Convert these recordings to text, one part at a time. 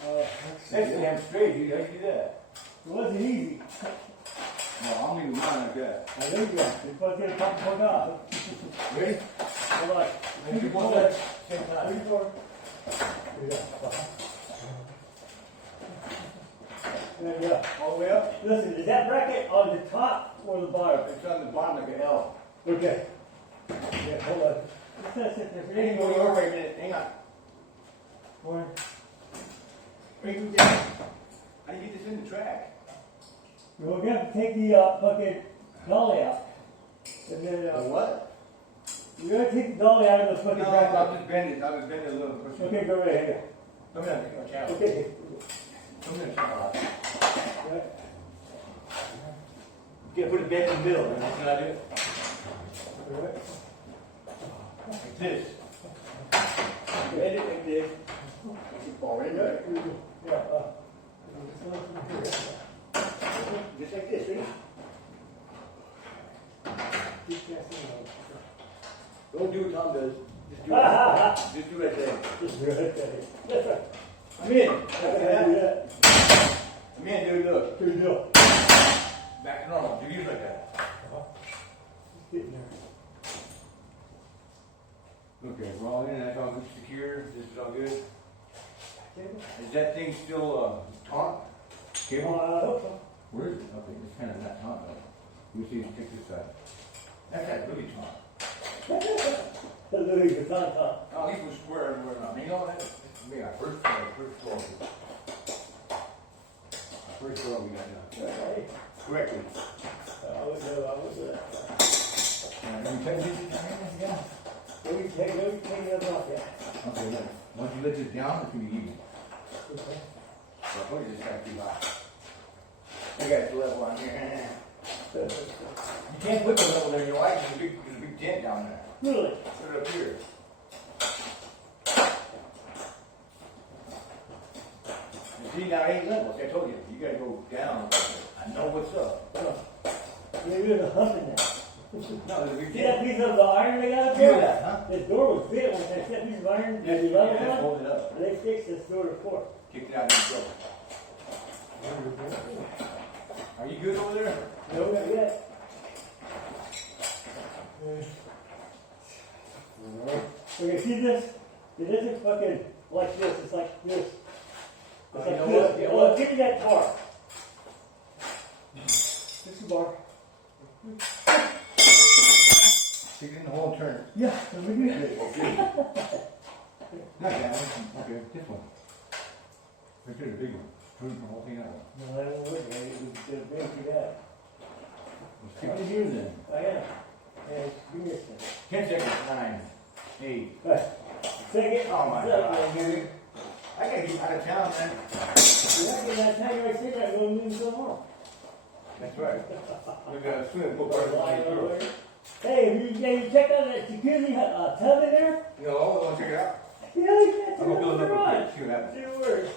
That's damn straight, dude. How you do that? It wasn't easy. No, I'll leave mine like that. I think you're supposed to get a couple more dollars. Ready? Hold on. You pull that same time. 3, 4. There you go. All the way up? Listen, is that bracket on the top or the bottom? It's on the bottom like an L. Okay. Yeah, hold on. Just gotta sit there for Hang on, over a minute. Hang on. One. Bring it down. How do you get this in the track? We're gonna have to take the fucking dolly out. And then, what? you're gonna take the dolly out of the fucking No, bracket. I'll just bend it. I'll just bend it a little. Okay, go right ahead. Come here, watch out. Okay. Come here, child. Right. Yeah, put it back in the middle. That's what I do. Right. Like this. Bend it like this. Fall right in there. Yeah. Just like this, right? Don't do what Tom does. Just do it. Just do it right there. Just do it right there. I'm in. Do that. I'm in, dude. Look. Good deal. Back to normal. Do yours like that. Just get in there. Okay, we're all in. That's all good, secure. This is all good. Is that thing still taut? Cable? I hope so. Where is it? Okay, it's kind of not taut though. Let me see if you take this side. That's like really taut. That's really good time. Oh, these were square everywhere now. You know, that's me. Our first floor. First floor we got done. Okay. Correctly. I would do that. Let me take this again. Let me take it off, yeah. Okay, look. Once you let this down, it's going to be even. Okay. So I put this guy too high. I got it level on here. You can't put the level there, you know why? There's a big dent down there. Really? Put it up here. You see, now it ain't level. I told you, you got to go down. I know what's up. Maybe there's a hump in there. No, there's a big See that dent. piece of the iron they got up Feel there? that, huh? This door was fit when that piece of iron Yeah, the level yeah, one. hold it up. They fixed this door to floor. Kick it out and go. Are you good over there? No, not yet. Okay, see this? It isn't fucking like this. It's like this. It's like You know this. what? You know Well, what? give me that bar. This is the bar. Stick it in the hole and turn it. Yeah, let me do it. Okay. Not that one. Okay, this one. Right there, the big one. Turn the whole thing out. No, I don't look at it. It's big for that. Let's stick it here then. I am. And give me a second. 10 seconds. 9, 8. Right. Second. Oh my Second. God, dude. I gotta get out of town, man. You're not getting that time right there. I'm going to lose some more. That's right. We got a swimming pool right through. Hey, you check out that jacuzzi tub in there? No, I want to check it out. Yeah, you can't I'm gonna build it up real garage. quick. See what happens. See what works.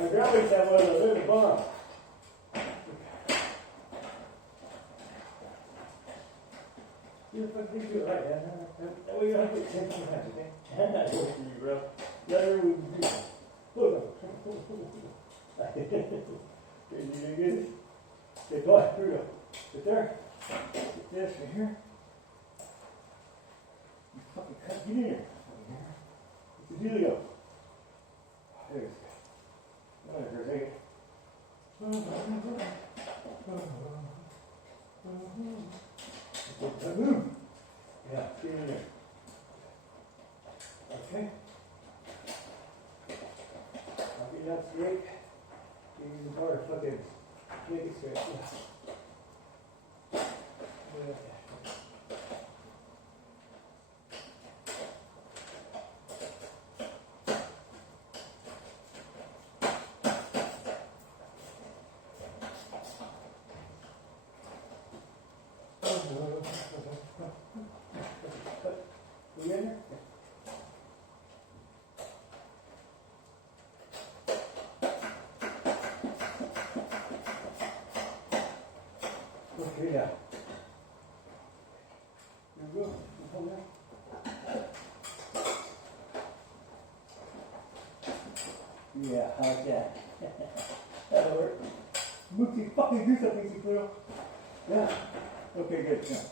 My grandma used to have one of those in the barn. You're fucking good, right? That way you don't have to get attention from that, okay? I'm not going for you, bro. Let her with you. Look. You do good? Okay, go ahead. Here we go. Sit there. Get this right here. You fucking cut. Get in here. It's a dealio. There it is. Go ahead for a second. Move. Yeah, get in there. Okay. I'll get it up straight. Give you the part of fucking make it straight. Yeah. You in there? Okay, yeah. Here we go. You come there. Yeah, I like that. That'll work. Mookie, fucking do something, you girl. Yeah. Okay, good. Yeah.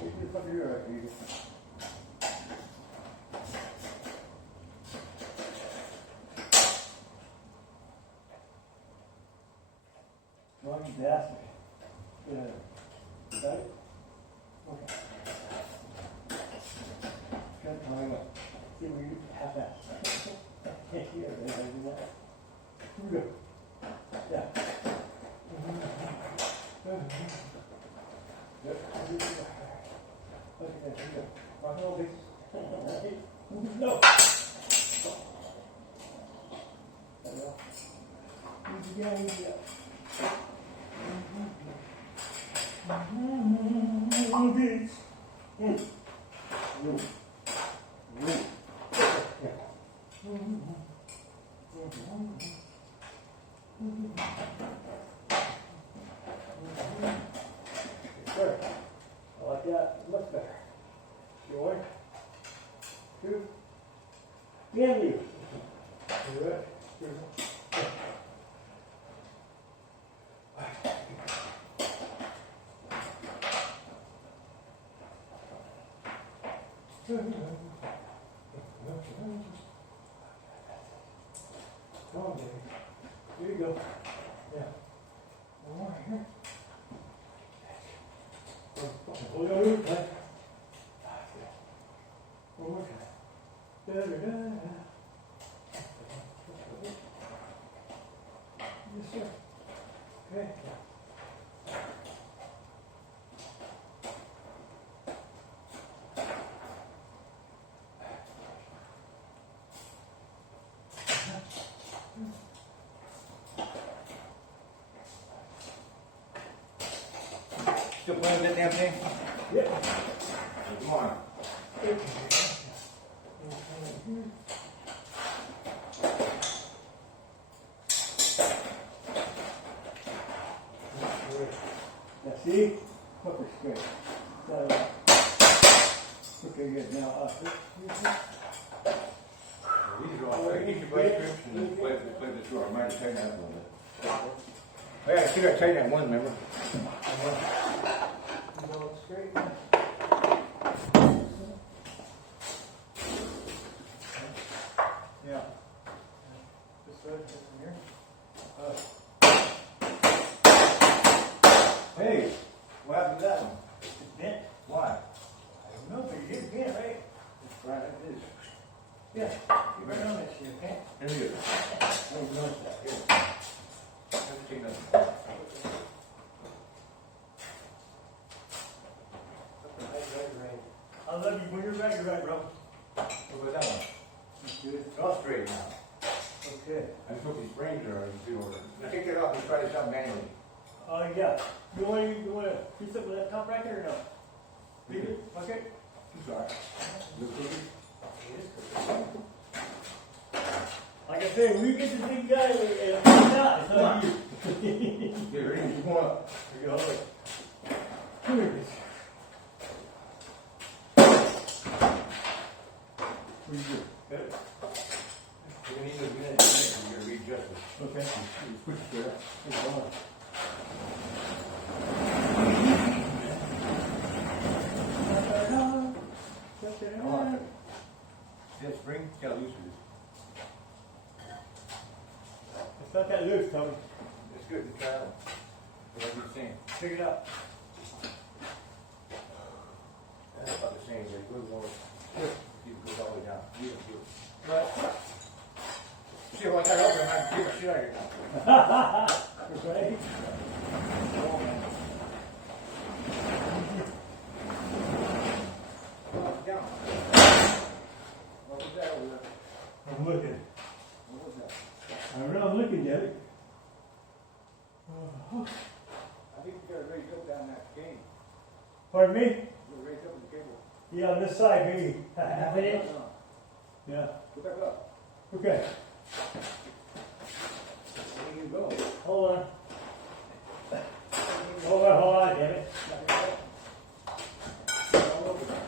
Take your fucking ear right here. Lucky bastard. Got it? Okay. Good, coming up. See where you have that. Can't hear it, I do that. Here we go. Yeah. Good. Okay, here we go. Rock and roll, please. No. There we go. Easy down, easy up. Sure. I like that much better. One, two, and you. Good. Come on, baby. Here you go. Yeah. One more here. Hold on, move, right? One more time. Da-da-da-da. Yes, sir. Okay. Still playing that damn thing? Yep. Come on. Now see? Hooker's good. Okay, good. Now, These are all right. Get your blade strips and play the short. I might have taken that a little bit. Hey, I still got to take that one, remember? straight. Yeah. This way, this from here. Hey, what happened to that one? It's bent. Why? I don't know, but you did bent, right? It's right like this. Yeah. You better know that shit, okay? Here you go. I don't know that. Here. Let's take that. I love you when you're right, bro. What about that one? Good. It's all straight now. Okay. I just hope these springs are in good order. Now take that off and try this out manually. Yeah. You want to do something with that top right there or no? Leave it? Okay. I'm sorry. The cookie? Like I said, we get this big guy and it's not. It's not you. Get ready. Come on up. Here you go. Come here. What do you do? Good. You're going to need those minutes. You're going to readjust it. Okay. Just push it straight up. It's on. Come on. See that spring? It's got loose with it. It's not that loose, Tony. It's good to travel. Whatever you're saying. Pick it up. That's about the same. It goes all, it goes all the way down. You don't do it. But, See, well, I got open, I can get the shit out of here. right? Come on, man. Down. What was that over there? I'm looking. What was that? I don't know, I'm looking at it. I think we got to raise up down that game. Pardon me? We got to raise up the cable. Yeah, on this side, maybe half an inch. Yeah. Go back up. Okay. There you go. Hold on. Hold on, damn it. All over there.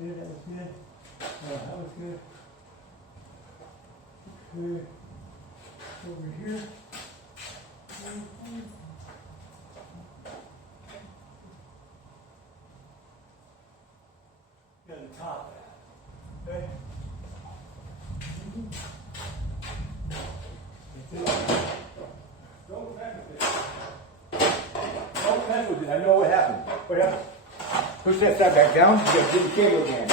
good, that was good. That was good. Okay. Over here. Got the top. Okay. Don't mess with it. I know what happened. What happened? Push that side back down. You got to get the cable again.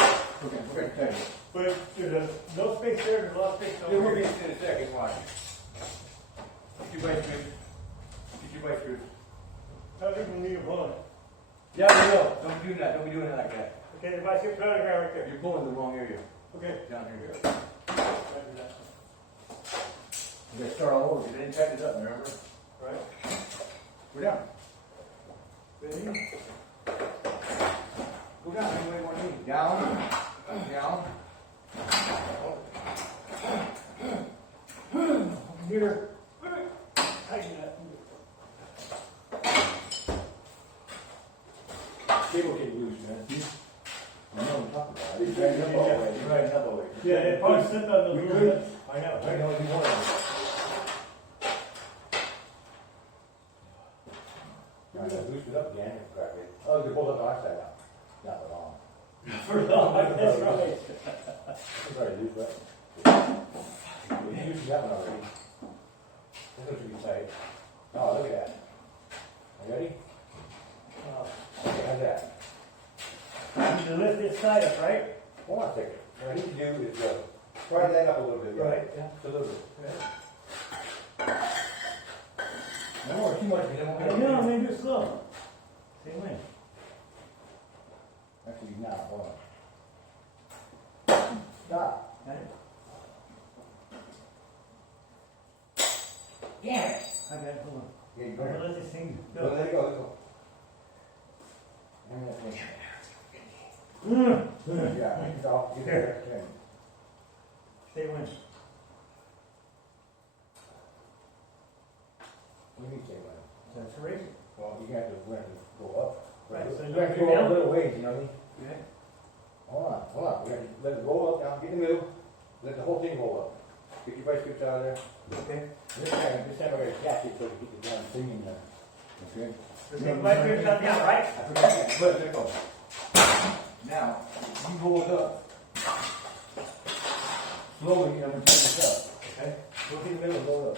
Okay, we're going to tell you. But there's no space there, there's a lot of space over There will be here. in a second. Watch. Get your bike screws. Get your bike screws. I think we need a bullet. Yeah, we will. Don't do that. Don't be doing it like that. Okay, the bicycle out of the ground right there. You're pulling the wrong area. Okay. Down here. You got to start all over. You didn't tighten it up, remember? Right. We're down. Ready? Go down. Any way you want to move. Down. Down. Here. Tighten that. Cable get loose, man. I know what I'm talking about. You're riding up all the way. You're riding up all the way. Yeah, it probably slipped on the We little could. bit. I know. I know if you want to. I'm going to boost it up again. Oh, they pulled up the outside now. Not for long. For long, that's right. It's already loose, but. We used that one already. This one should be tight. Oh, look at that. Are you ready? Okay, how's that? You need to lift this side up, right? Hold on a second. What I need to do is fry that up a little bit. Right. Yeah, just a little bit. No more too much, because it won't I get know, maybe it's slow. Same way. Actually, now, hold on. Stop. Got it? Damn it. I got it, hold on. Yeah, you I'm better. gonna let this thing Go, go. let it go, let it go. And that thing. Yeah, it's off. Get there. Okay. Stay with me. What do you say, man? That's right. Well, you got to learn to go up. Right, so You you got to have to go go up down? a little ways, you know what I mean? Okay. Hold on. We got to let it roll up now. Get in the middle. Let the whole thing roll up. Get your bicycles out of there. Okay. This time I got to catch it so we get the damn thing in there. Okay? So take my grip down, right? I forgot that. Good, there you go. Now, you roll it up. Slowly, I'm going to turn this up. Okay? Go in the middle and roll it up.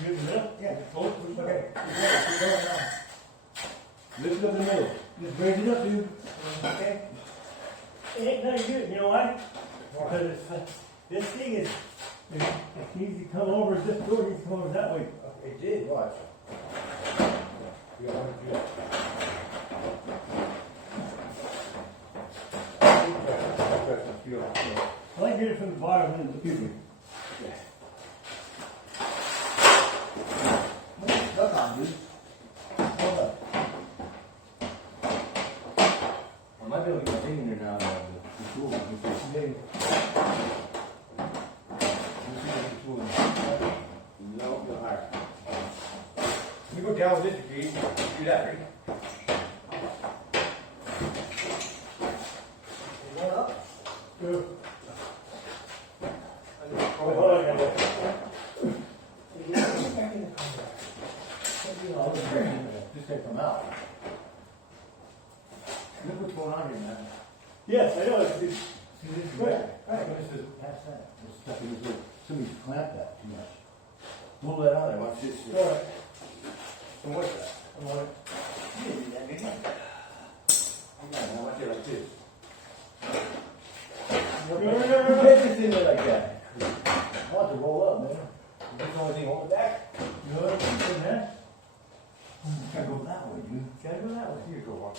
You in the middle? Yeah. Hold it. Okay. Keep going now. Lift it up in the middle. Just raise it up, dude. Okay? It ain't nothing good, you know why? Because it's, this thing is, it needs to come over, this door needs to come over that way. It did. Watch. You got one, you got. I like getting it from the bottom into the future. Come on, dude. Hold up. I might be able to get my thing in there now. The tool. Let me see. No, go higher. Let me go down with this, G. Do that, right? You going up? Good. Hold Hold on, I got it. This guy come out. Look what's going on here, man. Yes, I know, it's, See this is Right. Right. What is this? Pass that. There's stuff in this little. Somebody's clamped that too much. Pull that out. I want this. all right. So what's that? I want it. You didn't do that, did you? I want you like this. No. Get this in there like that. I want it to roll up, man. Is this the only thing holding it back? You know what I'm saying, man? Gotta go that way, dude. Gotta go that way. Here, go on.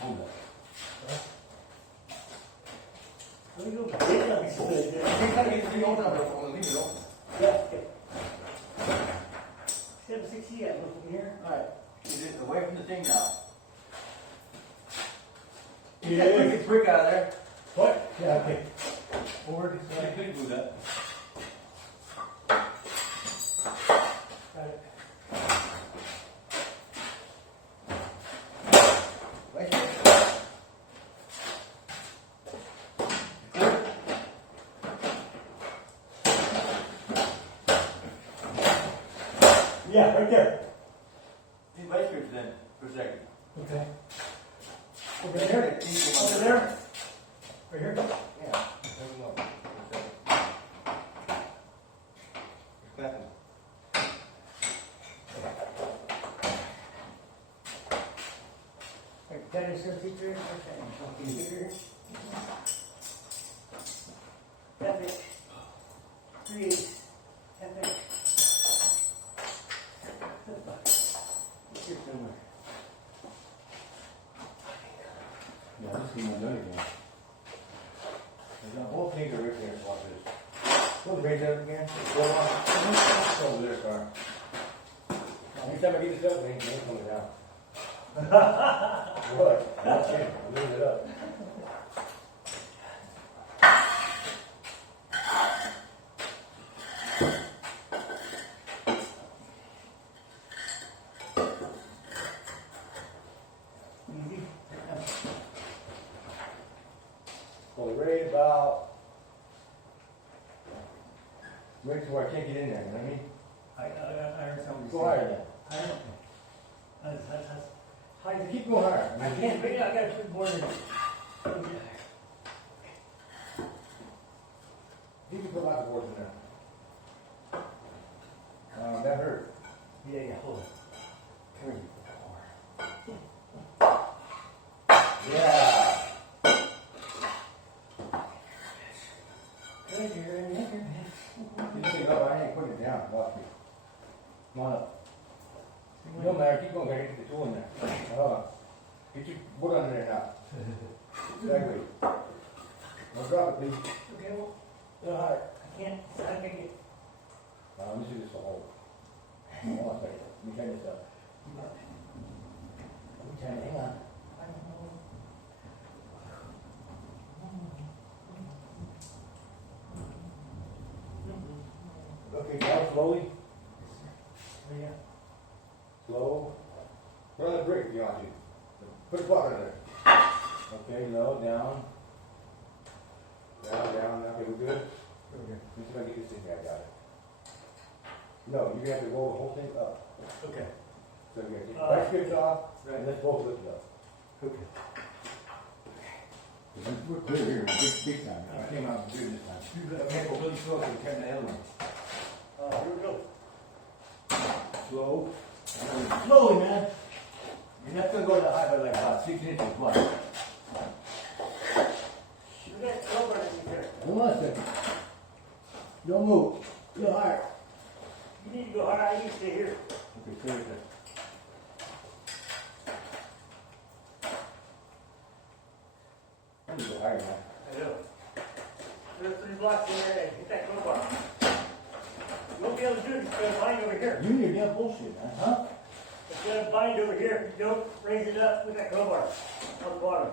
Hold that. Let me go. You gotta get the thing open. I'm gonna leave it open. Yeah, okay. 760, I go from here. Alright. Get it away from the thing now. Yeah. Get the brick out of there. What? Yeah, okay. Over this Yeah, way. you could do that. Got it. Right here. Yeah, right there. Hey, vice grips then, for a second. Okay. Over there? Over there? Right here? Yeah. Clapping. That is your teacher. Okay. Epic. Create. Epic. Here somewhere. Yeah, this is my done again. The whole thing are right there, watch this. Go raise that up again. Go on. Over there, car. Anytime I get this up, it ain't coming down. What? That's it. I'm moving it up. Well, the raise about right to where I can't get in there, you know what I mean? I understand what Go you're saying. higher then. I don't know. That's Higher, keep going higher. I can't, but yeah, I gotta put more in. You can put lots of boards in there. That hurt. Yeah, hold on. Come here. Yeah. Good, you're in there. You pick it up, I ain't putting it down. Watch me. Come on up. No matter, keep going, gotta get the tool in there. Get your wood under there now. Exactly. Now drop it, please. Okay, well, a little higher. I can't get. Let me see this hole. Hold on a second. Let me turn this up. Let me turn it, hang on. I don't know. Okay, down slowly. Yeah. Slow. Run the brake beyond you. Put the block under there. Okay, low, down. Down, down. Okay, we're good. Okay. Let me see if I can get this in here. I got it. No, you're going to have to roll the whole thing up. Okay. So you're going to take the back skips off, Right. and let's both lift it up. Okay. We're clear here, big time. I came out good this time. Okay, go really slow so we turn the other one. Here we go. Slow. Slowly, man. You're not going to go that high, but like about 6 inches. What? You got trouble in there. Hold on a second. Don't move. Go higher. You need to go higher. You stay here. Okay, stay right there. I need to go higher now. I know. There's 3 blocks in there and hit that crowbar. You won't be able to do it if you got a bind over here. You and your damn bullshit, man. Huh? If you got a bind over here, you don't raise it up with that crowbar on the bottom.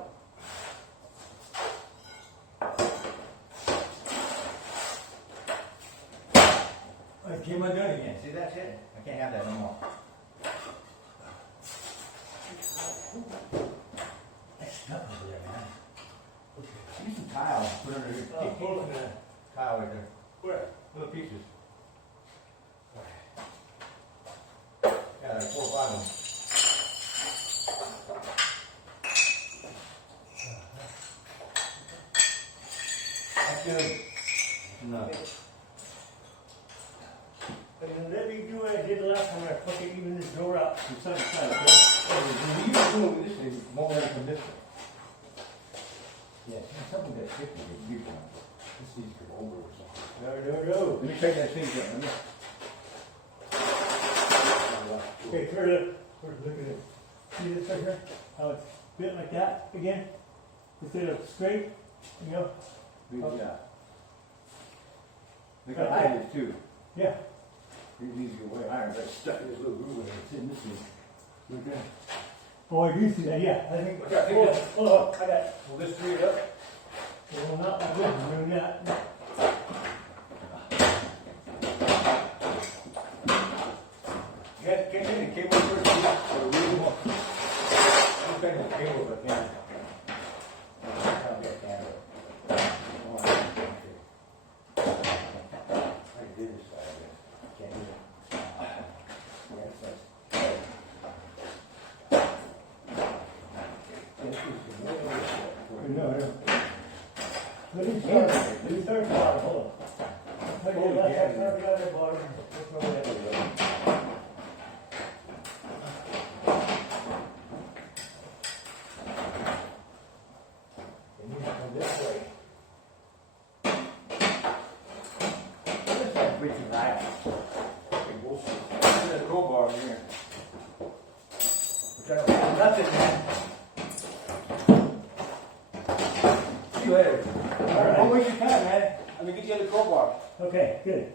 I came undone again. See, that's it. I can't have that no more. That's stuck over there, man. Use some tile. Put under here. Hold on a minute. Tile right there. Where? Little pieces. Yeah, like 4 or 5 of them. That's good. Enough. And let me do what I did last time. I fucking even this door up from side to side. When you do it with this thing, it won't let it from this way. Yeah, see, something that's sticky, it's big one. This needs to go over or something. No. Let me take that thing down. Okay, turn it. Look at it. See this right here? How it's bent like that again? Instead of straight, you know? Yeah. Look how high it is too. Yeah. It needs to go way higher, but it's stuck in this little groove and it's in this thing. Look at that. Oh, I do see that, yeah. I think. Okay, I think that's- Oh, I got it. Will this free it up? Well, not like this. I'm doing that. You can't take the cable first, or really more. I'm taking the cable if I can. I'll get that. Oh, I can do this side, I guess. Can't do it. No. Let me start the bottom, hold on. Take your left hand, start the other bottom. Let's go that way. It needs to come this way. This is way too high. Fucking bullshit. There's a crowbar in here. We're trying to find nothing, man. You later. All right. Don't waste your time, man. I'm gonna get you the crowbar. Okay, good.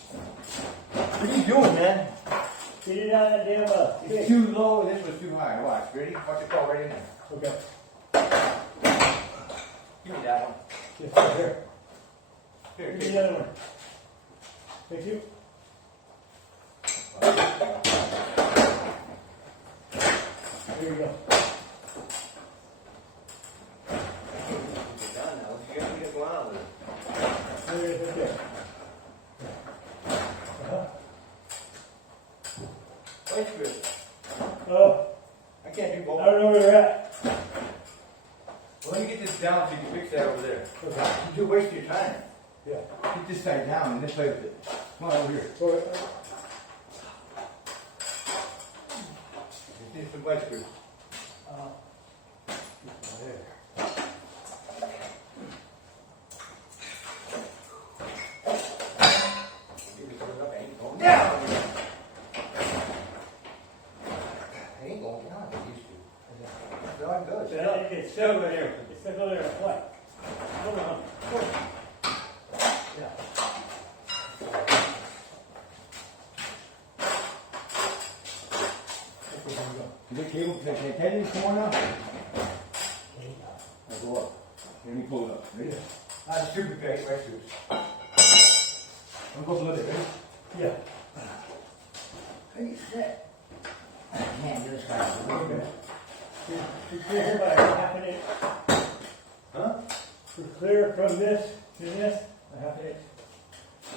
What are you doing, man? Get it out of that damn It's stick. too low and this was too high. Watch. Ready? Watch it fall right in there. Okay. Give me that one. Just right here. Here, Give me here. the other one. Thank you. There you go. You're done now. You gotta get one out with it. There it is, right there. Wait for it. Oh, I can't do I both. don't know where you're at. Well, let me get this down so you can fix that over there. Okay. You're wasting your time. Yeah. Get this side down and this way with it. Come on over here. Go ahead. Just need some white screws. There. Down! I ain't going down like I used to. No, I'm good. It's stuck over there. It's stuck over there. What? Hold on. Hold on. Yeah. Okay, there we go. You get cable, can I tell you come on now? I'll go up. Let me pull it up. Ready? That's stupid guy, white screws. I'm going to look at it, ready? Yeah. Hey, shit. I can't do this guy. Okay. To clear about half an inch. Huh? To clear from this to this, a half an inch.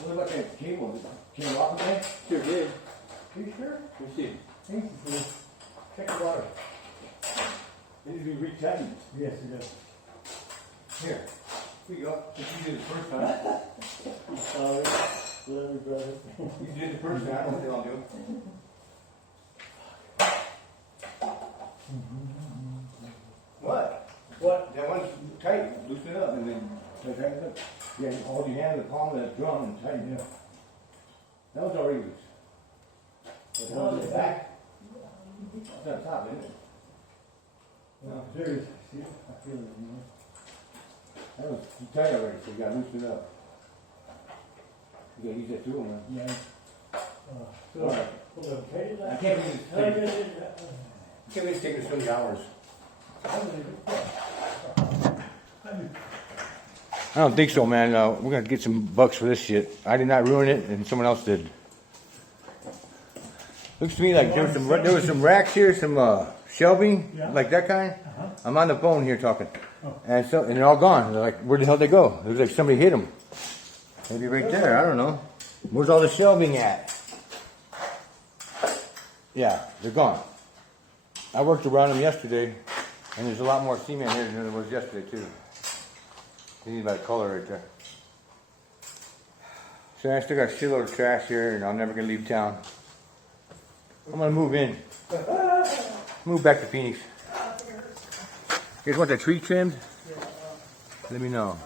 What about that cable? Can you walk with that? Sure did. Are you sure? You see. Thank you, sir. Check the water. It needs to be retightened. Yes, it does. Here. Here you go. If you did it the first time. I'm sorry. Love you, brother. You did it the first time. I don't know what they'll do. What? What? That one's tight. Loosen it up and then tighten it up. Yeah, hold your hand in the palm of that drum and tighten it up. That was already loose. But the one in the back, it's on top, isn't it? No, serious. See, I feel it, you know. That was too tight already, so you gotta loosen it up. You gotta use that tool, man. Yeah. So, Alright. hold on. Okay, I can't believe it's taking, I can't believe it's taking so many hours. I don't think so, man. We're gonna get some bucks for this shit. I did not ruin it, and someone else did. Looks to me like there was some racks here, some shelving, Yeah. like that kind. I'm on the phone here talking, Oh. and they're all gone. They're like, where the hell did they go? It looks like somebody hit them. Maybe right there, I don't know. Where's all the shelving at? Yeah, they're gone. I worked around them yesterday, and there's a lot more cement here than there was yesterday too. You need that color right there. So I still got a shitload of trash here, and I'm never gonna leave town. I'm gonna move in. Move back to Phoenix. You guys want that tree trimmed? Let me know.